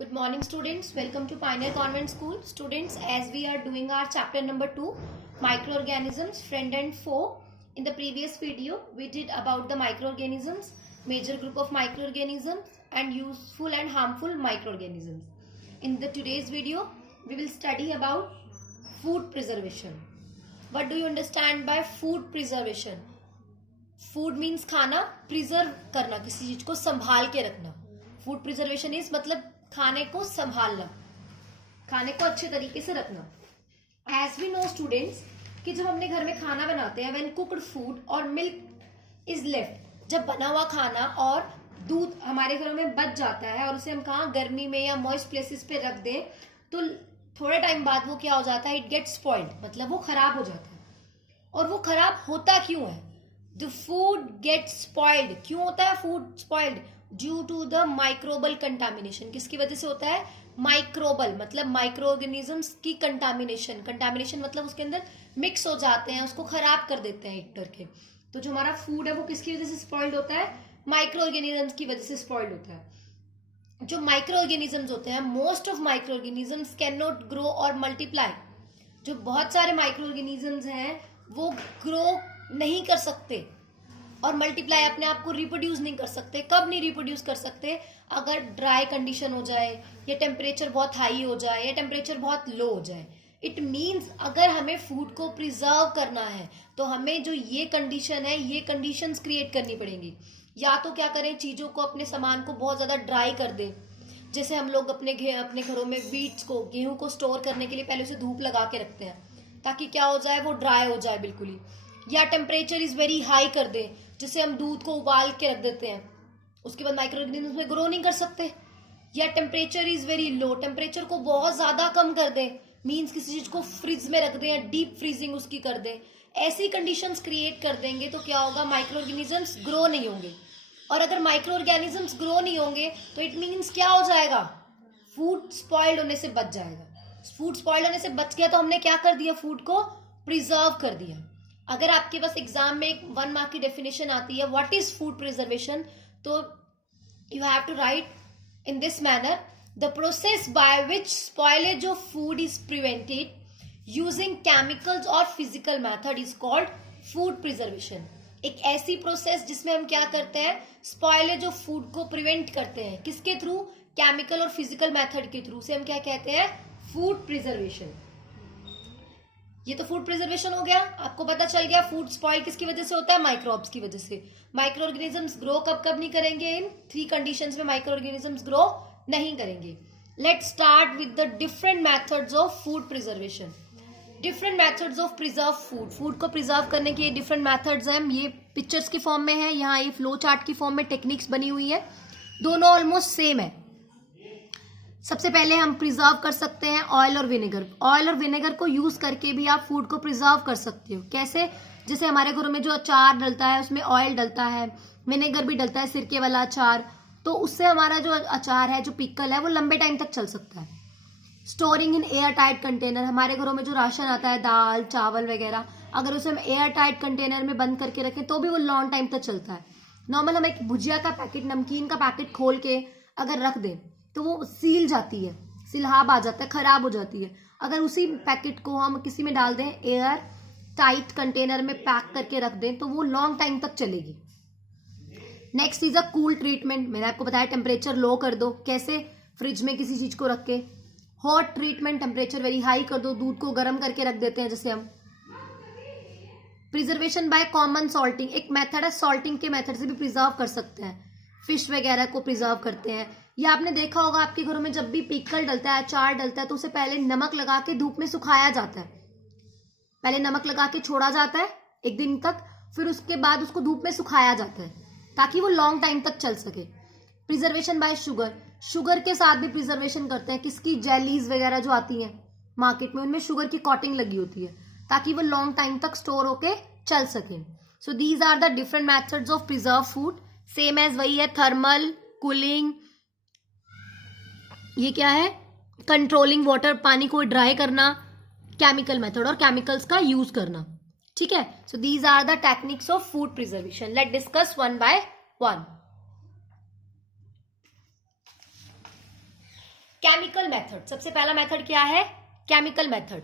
Good morning students, welcome to Pioneer Convent School. Students, as we are doing our chapter number 2, microorganisms, friend and foe. In the previous video, we did about the microorganisms, major group of microorganisms and useful and harmful microorganisms. In the today's video, we will study about food preservation. What do you understand by food preservation? Food means खाना, preserve करना, किसी चीज को संभाल के रखना. Food preservation is मतलब खाने को संभालना, खाने को अच्छे तरीके से रखना. As we know students कि जब हमने घर में खाना बनाते हैं, when cooked food और milk is left, जब बना हुआ खाना और दूध हमारे घरों में बच जाता है और उसे हम कहाँ गर्मी में या मॉइस्ट प्लेसेस पे रख दें तो थोड़े टाइम बाद वो क्या हो जाता है, इट गेट्स स्पॉइल्ड, मतलब वो खराब हो जाता है. और वो खराब होता क्यों है? The food gets spoiled. क्यों होता है food spoiled? Due to the microbial contamination. किसकी वजह से होता है? माइक्रोबल मतलब माइक्रो ऑर्गेनिजम्स की कंटामिनेशन. कंटामिनेशन मतलब उसके अंदर मिक्स हो जाते हैं, उसको खराब कर देते हैं हिट करके. तो जो हमारा फूड है वो किसकी वजह से स्पॉइल्ड होता है? माइक्रो ऑर्गेनिजम्स की वजह से स्पॉइल्ड होता है. जो माइक्रो ऑर्गेनिजम्स होते हैं, most of micro organisms can not grow और मल्टीप्लाई. जो बहुत सारे माइक्रो ऑर्गेनिजम्स हैं वो ग्रो नहीं कर सकते और मल्टीप्लाई अपने आप को रिप्रोड्यूस नहीं कर सकते. कब नहीं रिप्रोड्यूस कर सकते? अगर ड्राई कंडीशन हो जाए या टेम्परेचर बहुत हाई हो जाए या टेम्परेचर बहुत लो हो जाए. इट मीन्स अगर हमें फूड को प्रिजर्व करना है तो हमें जो ये कंडीशन है ये कंडीशंस क्रिएट करनी पड़ेंगी. या तो क्या करें, चीज़ों को अपने सामान को बहुत ज़्यादा ड्राई कर दें. जैसे हम लोग अपने घरों में वीट्स को, गेहूं को स्टोर करने के लिए पहले उसे धूप लगा के रखते हैं ताकि क्या हो जाए, वो ड्राई हो जाए बिल्कुल ही. या टेम्परेचर इज वेरी हाई कर दें, जिससे हम दूध को उबाल के रख देते हैं, उसके बाद माइक्रो ऑर्गेनिज्म में ग्रो नहीं कर सकते. या temperature is very low, temperature को बहुत ज्यादा कम कर दें, मीन्स किसी चीज को फ्रिज में रख दें या डीप फ्रीजिंग उसकी कर दें. ऐसी कंडीशंस क्रिएट कर देंगे तो क्या होगा, माइक्रो ऑर्गेनिजम्स ग्रो नहीं होंगे. और अगर माइक्रो ऑर्गेनिजम्स ग्रो नहीं होंगे तो इट मीन्स क्या हो जाएगा, फूड स्पॉइल्ड होने से बच जाएगा. फूड स्पॉइल्ड होने से बच गया तो हमने क्या कर दिया, फूड को प्रिजर्व कर दिया. अगर आपके पास एग्जाम में एक 1 मार्क की डेफिनेशन आती है व्हाट इज फूड प्रिजर्वेशन, तो you have to write in this manner, the process by which spoilage of food is prevented using chemicals और physical method is called food preservation. एक ऐसी process जिसमें हम क्या करते हैं, स्पॉइलेज ऑफ फूड को प्रिवेंट करते हैं. किसके थ्रू? केमिकल और फिजिकल मेथड के थ्रू से हम क्या कहते हैं, फूड प्रिजर्वेशन. ये तो फूड प्रिजर्वेशन हो गया. आपको पता चल गया फूड स्पॉइल किसकी वजह से होता है, माइक्रोब्स की वजह से. माइक्रो ऑर्गेनिजम्स ग्रो कब कब नहीं करेंगे, इन 3 कंडीशंस में माइक्रो ऑर्गेनिजम्स ग्रो नहीं करेंगे. Let's start with the different methods of food preservation. Different methods of preserve food. Food को प्रिजर्व करने के डिफरेंट मेथड्स हैं. ये पिक्चर्स की फॉर्म में है, यहाँ ये फ्लो चार्ट की फॉर्म में टेक्निक्स बनी हुई है. दोनों ऑलमोस्ट सेम है. सबसे पहले हम प्रिजर्व कर सकते हैं ऑयल और विनेगर. ऑयल और विनेगर को यूज करके भी आप फूड को प्रिजर्व कर सकते हो. कैसे? जैसे हमारे घरों में जो अचार डलता है उसमें ऑयल डलता है, विनेगर भी डलता है, सिरके वाला अचार, तो उससे हमारा जो अचार है, जो पिकल है, वो लंबे टाइम तक चल सकता है. Storing in air tight container. हमारे घरों में जो राशन आता है, दाल चावल वगैरह, अगर उसे हम एयर टाइट कंटेनर में बंद करके रखें तो भी वो लॉन्ग टाइम तक चलता है. नॉर्मल हम एक भुजिया का पैकेट, नमकीन का पैकेट खोल के अगर रख दें तो वो सील जाती है, सिलहाब आ जाता है, खराब हो जाती है. अगर उसी पैकेट को हम किसी में डाल दें, एयर टाइट कंटेनर में पैक करके रख दें, तो वो लॉन्ग टाइम तक चलेगी. Next is a cool treatment. मैंने आपको बताया टेम्परेचर लो कर दो. कैसे? फ्रिज में किसी चीज को रख के. Hot treatment, temperature vary high कर दो, दूध को गर्म करके रख देते हैं जैसे हम. Preservation by common salting. एक मेथड है, सॉल्टिंग के मेथड से भी प्रिजर्व कर सकते हैं. फिश वगैरह को प्रिजर्व करते हैं. या आपने देखा होगा आपके घरों में जब भी पिकल डलता है, अचार डलता है, तो उसे पहले नमक लगा के धूप में सुखाया जाता है. पहले नमक लगा के छोड़ा जाता है 1 दिन तक, फिर उसके बाद उसको धूप में सुखाया जाता है ताकि वो लॉन्ग टाइम तक चल सके. Preservation by sugar. शुगर के साथ भी प्रिजर्वेशन करते हैं. किसकी? जेलीज वगैरह जो आती हैं मार्केट में, उनमें शुगर की कोटिंग लगी होती है ताकि वो लॉन्ग टाइम तक स्टोर होके चल सके. So these are the different methods of preserve food. Same as वही है, थर्मल, कूलिंग, ये क्या है, कंट्रोलिंग वाटर, पानी को ड्राई करना, केमिकल मेथड और केमिकल्स का यूज करना. ठीक है. So these are the techniques of food preservation. Let discuss one by one. Chemical method, सबसे पहला मेथड क्या है? Chemical method.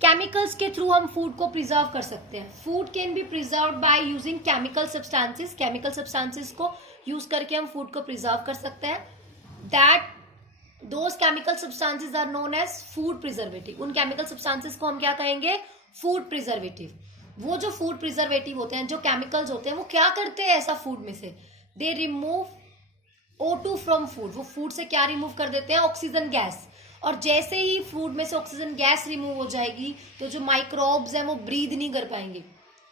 केमिकल्स के थ्रू हम फूड को प्रिजर्व कर सकते हैं। Food can be preserve by using chemical substances. Chemical substances को यूज करके हम फूड को प्रिजर्व कर सकते हैं। That those chemical substances are known as food preservative. उन केमिकल सब्सटेंसेस को हम क्या कहेंगे? Food preservative. वो जो फूड प्रिजर्वेटिव होते हैं, जो केमिकल्स होते हैं, वो क्या करते हैं ऐसा फूड में से? They remove O2 from food. वो फूड से क्या रिमूव कर देते हैं? Oxygen gas. और जैसे ही फूड में से ऑक्सीजन गैस रिमूव हो जाएगी तो जो माइक्रोब्स हैं वो ब्रीद नहीं कर पाएंगे।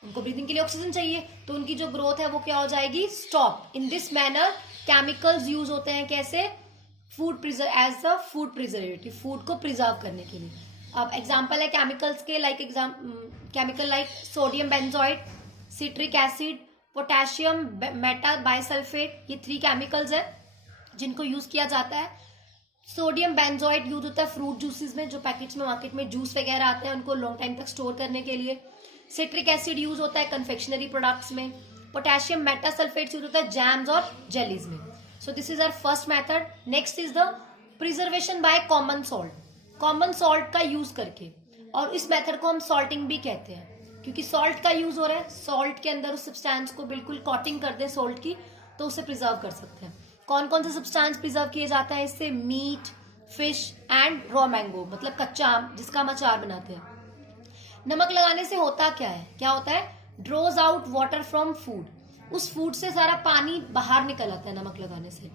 उनको ब्रीदिंग के लिए ऑक्सीजन चाहिए, तो उनकी जो ग्रोथ है वो क्या हो जाएगी? Stop. In this manner chemicals use होते हैं कैसे? Food as a food preservative, food को प्रिजर्व करने के लिए। अब एग्जाम्पल है केमिकल्स के, chemical like sodium benzoate, citric acid, potassium meta bisulphate. ये 3 केमिकल्स है जिनको यूज किया जाता है। सोडियम बेंजोइड यूज होता है फ्रूट जूसेस में, जो पैकेट्स में मार्केट में जूस वगैरह आते हैं उनको लॉन्ग टाइम तक स्टोर करने के लिए। सिट्रिक एसिड यूज होता है कन्फेक्शनरी प्रोडक्ट्स में। पोटेशियम मेटासल्फेट यूज होता है जैम्स और जेलीज में। So this is our first method. Next is the preservation by common salt. Common salt का यूज करके, और इस मेथड को हम सॉल्टिंग भी कहते हैं क्योंकि सॉल्ट का यूज हो रहा है। सॉल्ट के अंदर उस सब्सटेंस को बिल्कुल कोटिंग कर दे सॉल्ट की, तो उसे प्रिजर्व कर सकते हैं। कौन कौन से सब्सटेंस प्रिजर्व किए जाते हैं इससे? Meat, fish and raw mango, मतलब कच्चा आम जिसका हम अचार बनाते हैं। नमक लगाने से होता क्या है? क्या होता है? ड्रोज आउट वाटर फ्रॉम फूड। उस फूड से सारा पानी बाहर निकल आता है नमक लगाने से।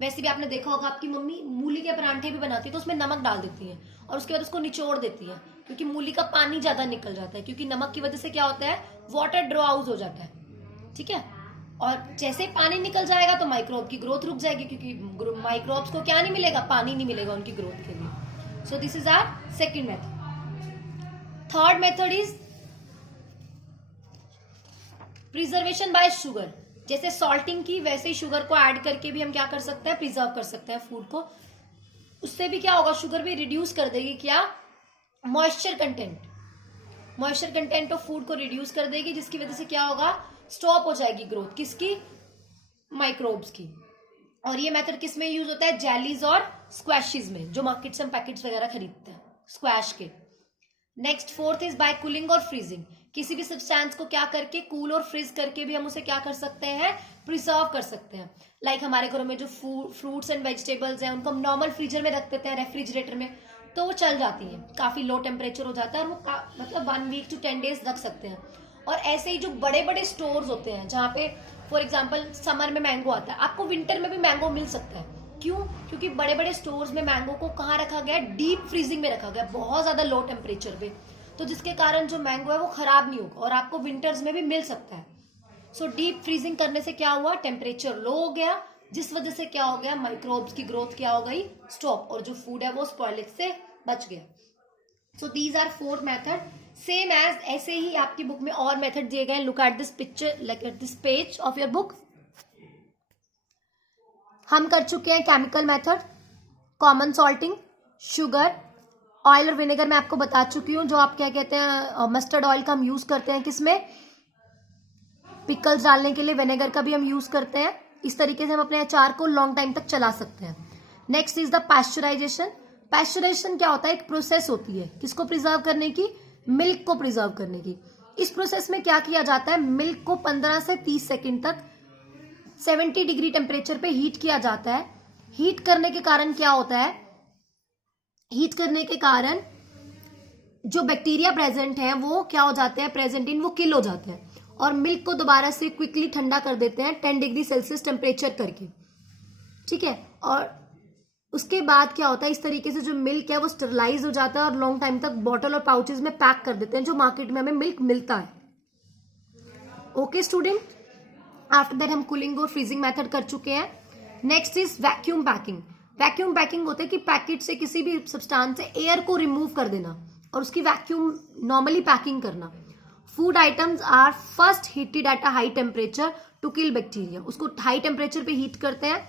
वैसे भी आपने देखा होगा, आपकी मम्मी मूली के परांठे भी बनाती है तो उसमें नमक डाल देती है और उसके बाद उसको निचोड़ देती है, क्योंकि मूली का पानी ज्यादा निकल जाता है। क्योंकि नमक की वजह से क्या होता है? वाटर ड्रॉ आउट हो जाता है। ठीक है, और जैसे ही पानी निकल जाएगा तो माइक्रोब की ग्रोथ रुक जाएगी, क्योंकि माइक्रोब्स को क्या नहीं मिलेगा? पानी नहीं मिलेगा उनकी ग्रोथ के लिए। So this is our second method. Third method is preservation by sugar. जैसे सॉल्टिंग की, वैसे ही शुगर को ऐड करके भी हम क्या कर सकते हैं? प्रिजर्व कर सकते हैं फूड को। उससे भी क्या होगा? शुगर भी रिड्यूस कर देगी क्या? Moisture content. Moisture content of food को रिड्यूस कर देगी, जिसकी वजह से क्या होगा? स्टॉप हो जाएगी ग्रोथ किसकी? माइक्रोब्स की। और ये मेथड किस में यूज होता है? जेलीज और स्क्वैशेस में, जो मार्केट से हम पैकेट्स वगैरह खरीदते हैं स्क्वैश के। Next fourth is by cooling और फ्रीजिंग। किसी भी सब्सटेंस को क्या करके? कूल और फ्रीज करके भी हम उसे क्या कर सकते हैं? प्रिजर्व कर सकते हैं। लाइक हमारे घरों में जो फ्रूट्स एंड वेजिटेबल्स हैं उनको हम नॉर्मल फ्रीजर में रख देते हैं, रेफ्रिजरेटर में, तो वो चल जाती हैं। काफी लो टेम्परेचर हो जाता है और वो मतलब 1 वीक to 10 डेज रख सकते हैं। और ऐसे ही जो बड़े बड़े स्टोर्स होते हैं, जहाँ पे फॉर एग्जाम्पल समर में मैंगो आता है, आपको विंटर में भी मैंगो मिल सकता है। क्यों? क्योंकि बड़े बड़े स्टोर्स में मैंगो को कहाँ रखा गया? डीप फ्रीजिंग में रखा गया, बहुत ज्यादा लो टेम्परेचर पे, तो जिसके कारण जो मैंगो है वो खराब नहीं होगा और आपको विंटर्स में भी मिल सकता है। सो डीप फ्रीजिंग करने से क्या हुआ? टेम्परेचर लो हो गया, जिस वजह से क्या हो गया? माइक्रोब्स की ग्रोथ क्या हो गई? स्टॉप, और जो फूड है वो स्पॉइलेज से बच गया। So these are 4 method, same as. ऐसे ही आपकी बुक में और मेथड दिए गए। Look at this picture, look at this page of your book. हम कर चुके हैं chemical method, common salting, sugar, oil और विनेगर मैं आपको बता चुकी हूँ। जो आप क्या कहते हैं, मस्टर्ड ऑयल का हम यूज करते हैं किसमें? पिकल्स डालने के लिए। विनेगर का भी हम यूज करते हैं। इस तरीके से हम अपने अचार को लॉन्ग टाइम तक चला सकते हैं। Next is the pasteurisation. Pasteurisation क्या होता है? एक प्रोसेस होती है किसको प्रिजर्व करने की? मिल्क को प्रिजर्व करने की। इस प्रोसेस में क्या किया जाता है? मिल्क को 15 से 30 सेकेंड तक 70 डिग्री टेम्परेचर पे हीट किया जाता है। हीट करने के कारण क्या होता है? हीट करने के कारण जो बैक्टीरिया प्रेजेंट है वो क्या हो जाते हैं? प्रेजेंट इन वो किल हो जाते हैं, और मिल्क को दोबारा से क्विकली ठंडा कर देते हैं 10 डिग्री सेल्सियस टेम्परेचर करके। ठीक है, और उसके बाद क्या होता है? इस तरीके से जो मिल्क है वो स्टरलाइज हो जाता है और लॉन्ग टाइम तक बॉटल और पाउचेस में पैक कर देते हैं, जो मार्केट में हमें मिल्क मिलता है। ओके स्टूडेंट, आफ्टर दैट हम कूलिंग और फ्रीजिंग मेथड कर चुके हैं। Next is vacuum packing. Vacuum packing होता है कि पैकेट से किसी भी सब्सटेंस से एयर को रिमूव कर देना और उसकी वैक्यूम नॉर्मली पैकिंग करना। Food items are first heated at a high temperature to kill bacteria. उसको हाई टेम्परेचर पे हीट करते हैं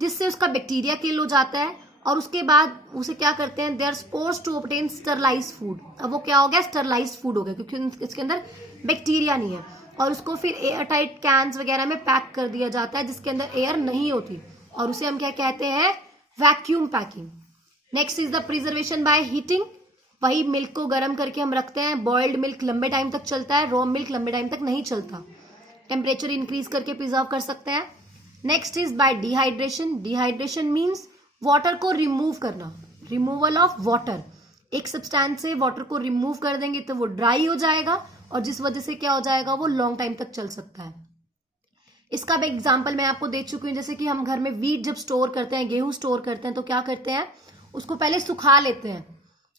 जिससे उसका बैक्टीरिया किल हो जाता है, और उसके बाद उसे क्या करते हैं? They are supposed to obtain sterilised food. अब वो क्या हो गया? स्टरलाइज्ड फूड हो गया, क्योंकि इसके अंदर बैक्टीरिया नहीं है। और उसको फिर एयर टाइट कैंस वगैरह में पैक कर दिया जाता है जिसके अंदर एयर नहीं होती, और उसे हम क्या कहते हैं? Vacuum packing. Next is the preservation by heating, वही मिल्क को गर्म करके हम रखते हैं। बॉइल्ड मिल्क लंबे टाइम तक चलता है, रॉ मिल्क लंबे टाइम तक नहीं चलता, टेम्परेचर इंक्रीज करके प्रिजर्व कर सकते हैं। Next is by dehydration, dehydration means water को रिमूव करना, रिमूवल ऑफ वाटर, एक सब्सटेंस से वाटर को रिमूव कर देंगे तो वो ड्राई हो जाएगा और जिस वजह से क्या हो जाएगा, वो लॉन्ग टाइम तक चल सकता है। इसका भी एग्जाम्पल मैं आपको दे चुकी हूँ, जैसे कि हम घर में वीट जब स्टोर करते हैं, गेहूं स्टोर करते हैं, तो क्या करते हैं, उसको पहले सुखा लेते हैं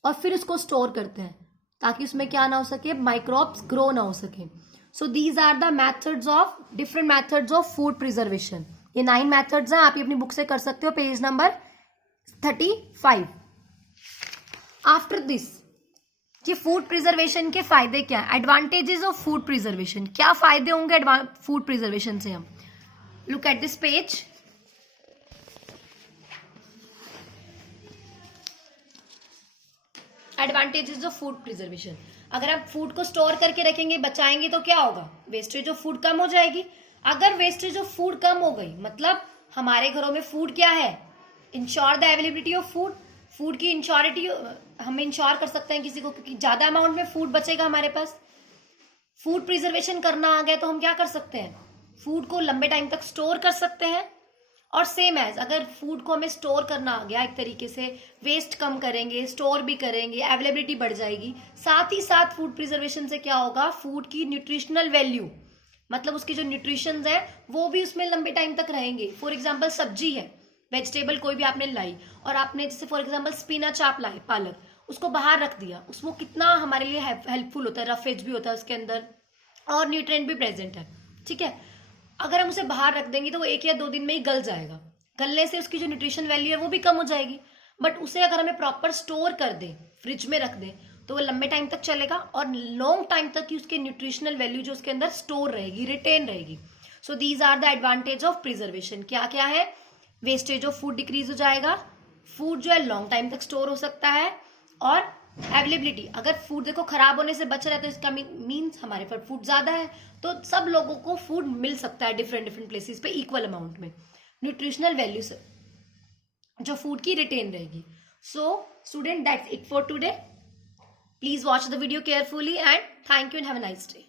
और फिर उसको स्टोर करते हैं ताकि उसमें क्या ना हो सके, माइक्रोब्स ग्रो ना हो सके। So these are the methods of, different methods of food preservation. ये 9 मेथड्स हैं, आप ये अपनी बुक से कर सकते हो, पेज नंबर 35। आफ्टर दिस, ये फूड प्रिजर्वेशन के फायदे क्या है, एडवांटेजेस ऑफ फूड प्रिजर्वेशन, क्या फायदे होंगे फूड प्रिजर्वेशन से। हम look at this page. Advantages of food preservation, अगर आप फूड को स्टोर करके रखेंगे, बचाएंगे, तो क्या होगा, वेस्टेज ऑफ फूड कम हो जाएगी। अगर वेस्टेज ऑफ फूड कम हो गई, मतलब हमारे घरों में फूड क्या है, ensure the availability of food, food की इंश्योरिटी हम इंश्योर कर सकते हैं किसी को, क्योंकि ज्यादा अमाउंट में फूड बचेगा हमारे पास। फूड प्रिजर्वेशन करना आ गया तो हम क्या कर सकते हैं, फूड को लंबे टाइम तक स्टोर कर सकते हैं। और सेम एज, अगर फूड को हमें स्टोर करना आ गया एक तरीके से, वेस्ट कम करेंगे, स्टोर भी करेंगे, अवेलेबिलिटी बढ़ जाएगी। साथ ही साथ फूड प्रिजर्वेशन से क्या होगा, फूड की न्यूट्रिशनल वैल्यू, मतलब उसके जो न्यूट्रिशन है वो भी उसमें लंबे टाइम तक रहेंगे। फॉर एग्जाम्पल सब्जी है, वेजिटेबल कोई भी आपने लाई और आपने जैसे फॉर एग्जाम्पल स्पिनच आप लाए, पालक, उसको बाहर रख दिया, उसको कितना हमारे लिए हेल्पफुल होता है, रफेज भी होता है उसके अंदर और न्यूट्रिएंट भी प्रेजेंट है, ठीक है। अगर हम उसे बाहर रख देंगे तो वो 1 या 2 दिन में ही गल जाएगा, गलने से उसकी जो न्यूट्रिशन वैल्यू है वो भी कम हो जाएगी। बट उसे अगर हमें प्रॉपर स्टोर कर दें, फ्रिज में रख दें, तो वो लंबे टाइम तक चलेगा और लॉन्ग टाइम तक की उसकी न्यूट्रिशनल वैल्यू जो उसके अंदर स्टोर रहेगी, रिटेन रहेगी। So these are the advantage of preservation. क्या क्या है, वेस्टेज ऑफ फूड डिक्रीज हो जाएगा, फूड जो है लॉन्ग टाइम तक स्टोर हो सकता है, और अवेलेबिलिटी, अगर फूड देखो खराब होने से बच रहा है तो इसका मीन्स हमारे पास फूड ज्यादा है, तो सब लोगों को फूड मिल सकता है डिफरेंट डिफरेंट प्लेसेस पे इक्वल अमाउंट में। न्यूट्रिशनल वैल्यू से जो फूड की रिटेन रहेगी। So student, that's it for today. Please watch the video carefully and thank you and have a nice day.